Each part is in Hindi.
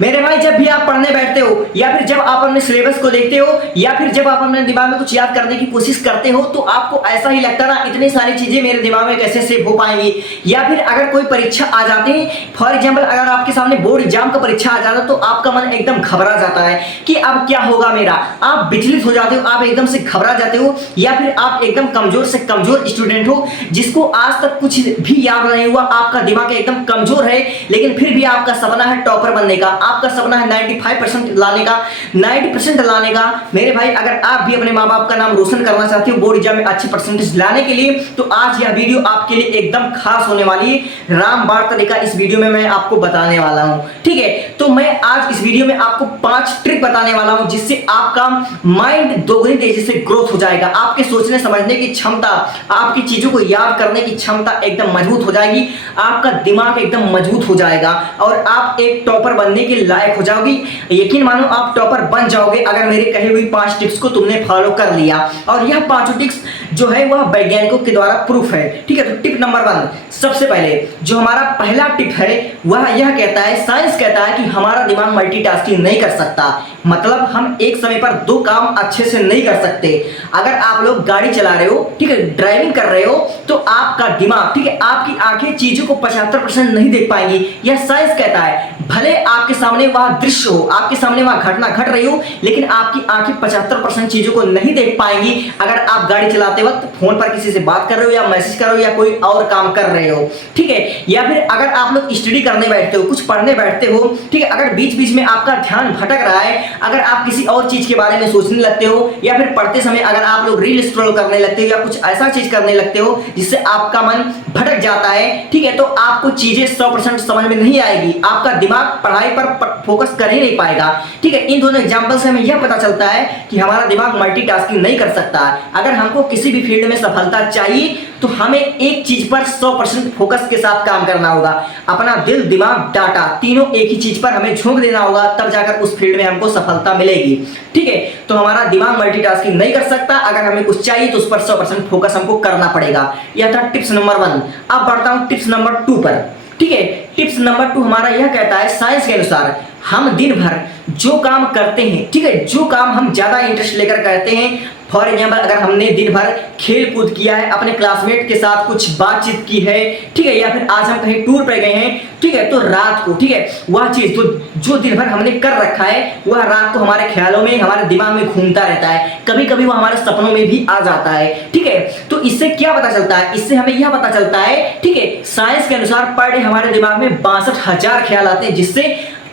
मेरे भाई जब भी आप पढ़ने बैठते हो या फिर जब आप अपने सिलेबस को देखते हो या फिर जब आप अपने दिमाग में कुछ याद करने की कोशिश करते हो तो आपको ऐसा ही लगता ना इतनी सारी चीजें मेरे दिमाग में कैसे सेव हो पाएंगी। या फिर अगर कोई परीक्षा आ जाती है, फॉर एग्जाम्पल अगर आपके सामने बोर्ड एग्जाम का परीक्षा आ जाता तो आपका मन एकदम घबरा जाता है कि अब क्या होगा मेरा। आप विचलित हो जाते हो, आप एकदम से घबरा जाते हो या फिर आप एकदम कमजोर से कमजोर स्टूडेंट हो जिसको आज तक कुछ भी याद नहीं हुआ, आपका दिमाग एकदम कमजोर है, लेकिन फिर भी आपका सपना है टॉपर बनने का, आपका सपना है 95% लाने का, 90% लाने का। मेरे भाई अगर आप भी अपने माँ बाप का नाम रोशन करना चाहते हो बोर्ड एग्जाम में अच्छे परसेंटेज लाने के लिए तो आज यह वीडियो आपके लिए एकदम खास होने वाली है। रामबाण तरीका इस वीडियो में मैं आपको बताने वाला हूं, ठीक है। तो मैं आज इस वीडियो में आपको 5 ट्रिक बताने वाला हूं जिससे आपका माइंड दोगुनी तेजी से ग्रोथ हो जाएगा, आपके सोचने समझने की क्षमता, आपकी चीजों को याद करने की क्षमता एकदम मजबूत हो जाएगी, आपका दिमाग एकदम मजबूत हो जाएगा और आप एक टॉपर बनने के लायक हो जाओगी। यकीन मानो आप टॉपर बन जाओगे अगर मेरे कही हुई 5 टिप्स को तुमने फॉलो कर लिया। और यह 5 टिप्स जो है वह वैज्ञानिकों के द्वारा प्रूफ है, ठीक है। तो टिप नंबर 1, सबसे पहले जो हमारा पहला टिप है वह यह कहता है, साइंस कहता है कि हमारा दिमाग मल्टीटास्किंग नहीं कर सकता, मतलब हम एक समय पर 2 काम अच्छे से नहीं कर सकते। अगर आप लोग गाड़ी चला रहे हो, ठीक है, ड्राइविंग कर रहे हो तो आपका दिमाग, ठीक है, आपकी आंखें चीजों को 75% नहीं देख पाएंगी, यह साइंस कहता है। भले आपके सामने वह दृश्य हो, आपके सामने वह घटना घट रही हो, लेकिन आपकी आंखें 75% चीजों को नहीं देख पाएंगी अगर आप गाड़ी चलाते वक्त फोन पर किसी से बात कर रहे हो या मैसेज कर रहे हो या कोई और काम कर रहे हो, ठीक है। या फिर अगर आप लोग स्टडी करने बैठते हो, कुछ पढ़ने बैठते हो, ठीक है, अगर बीच बीच में आपका ध्यान भटक रहा है, अगर आप किसी और चीज के बारे में सोचने लगते हो या फिर पढ़ते समय अगर आप लोग रील स्क्रॉल करने लगते हो या कुछ ऐसा चीज करने लगते हो जिससे आपका मन भटक जाता है, ठीक है, तो आपको चीजें 100% समझ में नहीं आएगी, आपका दिमाग पढ़ाई पर फोकस कर ही नहीं पाएगा, ठीक है। इन दोनों एग्जांपल से हमें यह पता चलता है कि हमारा दिमाग मल्टीटास्किंग नहीं कर सकता। अगर हमको किसी भी फील्ड में सफलता चाहिए तो हमें एक चीज पर 100% फोकस के साथ काम करना होगा, अपना दिल दिमाग डाटा तीनों एक ही चीज पर हमें झोंक देना होगा, तब जाकर उस फील्ड में हमको सफलता मिलेगी, ठीक है। तो हमारा दिमाग मल्टीटास्किंग नहीं कर सकता, अगर हमें कुछ चाहिए तो उस पर 100% फोकस हमको करना पड़ेगा। यह था टिप्स नंबर 1। अब बढ़ता हूं टिप्स नंबर 2 पर, ठीक है। टिप्स नंबर 2 हमारा यह कहता है, साइंस के अनुसार हम दिन भर जो काम करते हैं, ठीक है, जो काम हम ज्यादा इंटरेस्ट लेकर करते हैं, फॉर एग्जाम्पल अगर हमने दिन भर खेल कूद किया है, अपने क्लासमेट के साथ कुछ बातचीत की है, ठीक है, या फिर आज हम कहीं टूर पे गए हैं, ठीक है, तो रात को, ठीक है, वह चीज तो जो दिन भर हमने कर रखा है वह रात को हमारे ख्यालों में, हमारे दिमाग में घूमता रहता है, कभी कभी वह हमारे सपनों में भी आ जाता है, ठीक है। तो इससे क्या पता चलता है, इससे हमें यह पता चलता है, ठीक है, साइंस के अनुसार पर डे हमारे दिमाग में 62,000 ख्याल आते हैं, जिससे,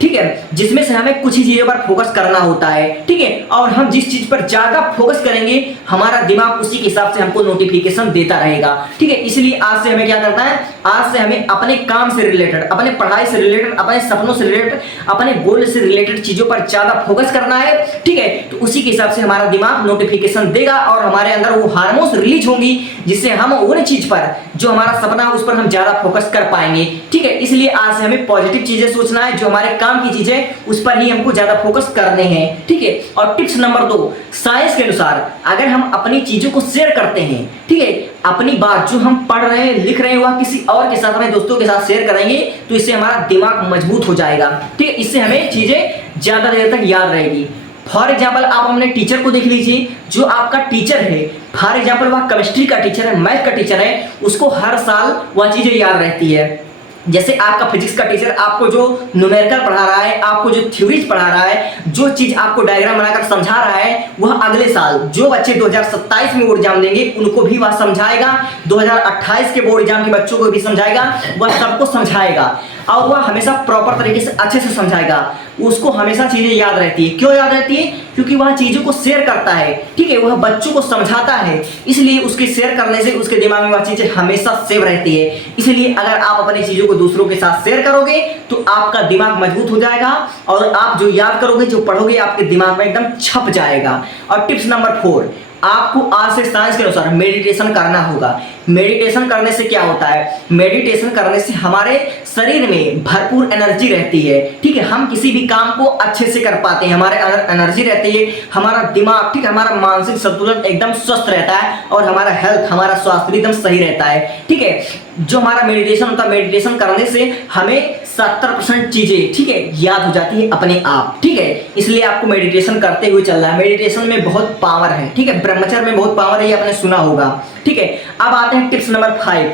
ठीक है, जिसमें से हमें कुछ ही चीजों पर फोकस करना होता है, ठीक है। और हम जिस चीज पर ज्यादा फोकस करेंगे हमारा दिमाग उसी के हिसाब से हमको नोटिफिकेशन देता रहेगा, ठीक है। इसलिए आज से हमें क्या करना है, आज से हमें अपने काम से रिलेटेड, अपने पढ़ाई से रिलेटेड, अपने सपनों से रिलेटेड, अपने गोल से रिलेटेड चीजों पर ज्यादा फोकस करना है, ठीक है। तो उसी के हिसाब से हमारा दिमाग नोटिफिकेशन देगा और हमारे अंदर वो हार्मोन्स रिलीज होंगी जिससे हम उन चीज पर जो हमारा सपना है उस पर हम ज्यादा फोकस कर पाएंगे, ठीक है। इसलिए आज से हमें पॉजिटिव चीजें सोचना है, जो हमारे काम की चीजें उस पर ही हमको ज्यादा फोकस करने हैं, ठीक है। और टिप्स नंबर 2, साइंस के अनुसार अगर हम अपनी चीजों को शेयर करते हैं, ठीक है, अपनी बात जो हम पढ़ रहे हैं लिख रहे हैं वह किसी और के साथ, अपने दोस्तों के साथ शेयर करेंगे तो इससे हमारा दिमाग मजबूत हो जाएगा, ठीक है। इससे हमें चीजें ज्यादा देर तक याद रहेगी। फॉर एग्जाम्पल आप अपने टीचर को देख लीजिए, जो आपका टीचर है, फॉर एग्जाम्पल वह केमिस्ट्री का टीचर है, मैथ का टीचर है, उसको हर साल वह चीजें याद रहती है। जैसे आपका फिजिक्स का टीचर आपको जो न्यूमेरिकल पढ़ा रहा है, आपको जो थ्योरीज पढ़ा रहा है, जो चीज आपको डायग्राम बनाकर समझा रहा है, वह अगले साल जो बच्चे 2027 में बोर्ड एग्जाम देंगे उनको भी वह समझाएगा, 2028 के बोर्ड एग्जाम के बच्चों को भी समझाएगा, वह सबको समझाएगा और वह हमेशा प्रॉपर तरीके से अच्छे से समझाएगा। उसको हमेशा चीजें याद रहती है। क्यों याद रहती है? क्योंकि वह चीजों को शेयर करता है, ठीक है, वह बच्चों को समझाता है, इसलिए उसके शेयर करने से उसके दिमाग में वह चीजें हमेशा सेव रहती है। इसलिए अगर आप अपनी चीजों को दूसरों के साथ शेयर करोगे तो आपका दिमाग मजबूत हो जाएगा और आप जो याद करोगे, जो पढ़ोगे, आपके दिमाग में एकदम छप जाएगा। और टिप्स नंबर 4, आपको आज से साइंस के अनुसार मेडिटेशन करना होगा। मेडिटेशन करने से क्या होता है, मेडिटेशन करने से हमारे शरीर में भरपूर एनर्जी रहती है, ठीक है, हम किसी भी काम को अच्छे से कर पाते हैं, हमारे अंदर एनर्जी रहती है, हमारा दिमाग, ठीक है, हमारा मानसिक संतुलन एकदम स्वस्थ रहता है और हमारा हेल्थ, हमारा स्वास्थ्य भी एकदम सही रहता है, ठीक है। जो हमारा मेडिटेशन होता है, मेडिटेशन करने से हमें 70% चीजें, ठीक है, याद हो जाती है अपने आप, ठीक है। इसलिए आपको मेडिटेशन करते हुए चलना है। मेडिटेशन में बहुत पावर है, ठीक है, ब्रह्मचर्य में बहुत पावर है, ये आपने सुना होगा, ठीक है। अब आते हैं टिप्स नंबर 5।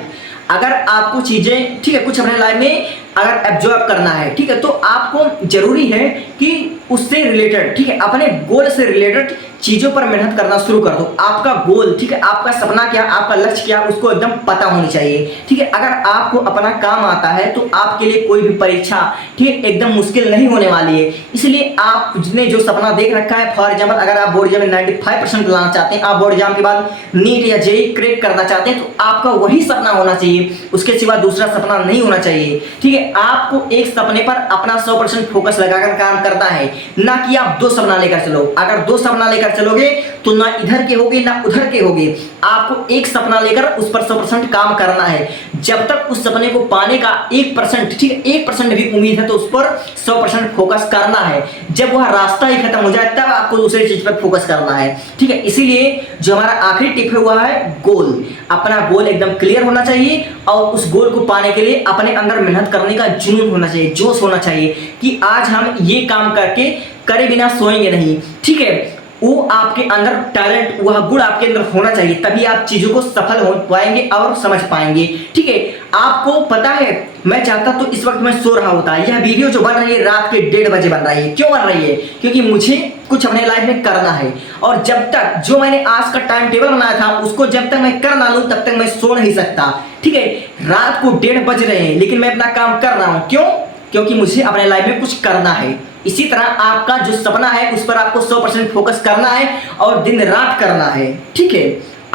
अगर आपको चीजें, ठीक है, कुछ अपने लाइफ में अगर एब्जॉर्ब करना है, ठीक है, तो आपको जरूरी है कि उससे रिलेटेड, ठीक है, अपने गोल से रिलेटेड चीजों पर मेहनत करना शुरू कर दो। आपका गोल, ठीक है, आपका सपना क्या, आपका लक्ष्य क्या, उसको एकदम पता होनी चाहिए, ठीक है। अगर आपको अपना काम आता है तो आपके लिए कोई भी परीक्षा, ठीक है, एकदम मुश्किल नहीं होने वाली है। इसलिए आपने जो सपना देख रखा है, फॉर एग्जाम्पल अगर आप बोर्ड एग्जाम में 95% लाना चाहते हैं, आप बोर्ड एग्जाम के बाद नीट या जेईई क्रैक करना चाहते हैं, तो आपका वही सपना होना चाहिए, उसके सिवा दूसरा सपना नहीं होना चाहिए, ठीक है। आपको एक सपने पर अपना 100% फोकस लगाकर काम करना है, ना कि आप दो सपना लेकर चलो। अगर दो सपना लेकर चलोगे तो ना इधर के होगे ना उधर के होगे। आपको एक सपना लेकर उस पर 100% काम करना है। जब तक उस सपने को पाने का 1%, ठीक है, 1% भी उम्मीद है तो उस पर 100% फोकस करना है। जब वह रास्ता ही खत्म हो जाए तब आपको दूसरी चीज पर फोकस करना है, ठीक है। इसीलिए जो हमारा आखिरी टिप है वह है गोल। अपना गोल एकदम क्लियर होना चाहिए और उस गोल को पाने के लिए अपने अंदर मेहनत करने का जुनून होना चाहिए, जोश होना चाहिए कि आज हम ये काम करके करे बिना सोएंगे नहीं, ठीक है। वो आपके अंदर टैलेंट, वह गुण आपके अंदर होना चाहिए, तभी आप चीजों को सफल हो पाएंगे और समझ पाएंगे, ठीक है। आपको पता है, मैं चाहता तो इस वक्त मैं सो रहा होता। यह वीडियो जो बन रही है रात के 1:30 बजे बन रही है। क्यों बन रही है? क्योंकि मुझे कुछ अपने लाइफ में करना है और जब तक जो मैंने आज का टाइम टेबल बनाया था उसको जब तक मैं कर ना लूं तब तक मैं सो नहीं सकता, ठीक है। रात को 1:30 बज रहे हैं लेकिन मैं अपना काम कर रहा हूं। क्यों? क्योंकि मुझे अपने लाइफ में कुछ करना है। इसी तरह आपका जो सपना है उस पर आपको 100% फोकस करना है और दिन रात करना है, ठीक है।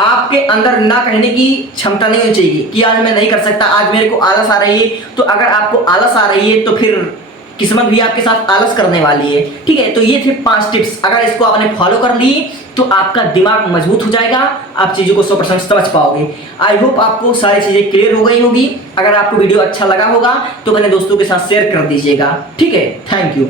आपके अंदर ना कहने की क्षमता नहीं होनी चाहिए कि आज मैं नहीं कर सकता, आज मेरे को आलस आ रही है। तो अगर आपको आलस आ रही है तो फिर किस्मत भी आपके साथ आलस करने वाली है, ठीक है। तो ये थे 5 टिप्स, अगर इसको आपने फॉलो कर लिए तो आपका दिमाग मजबूत हो जाएगा, आप चीज़ों को 100% समझ पाओगे। आई होप आपको सारी चीज़ें क्लियर हो गई होगी। अगर आपको वीडियो अच्छा लगा होगा तो अपने दोस्तों के साथ शेयर कर दीजिएगा, ठीक है। Thank you.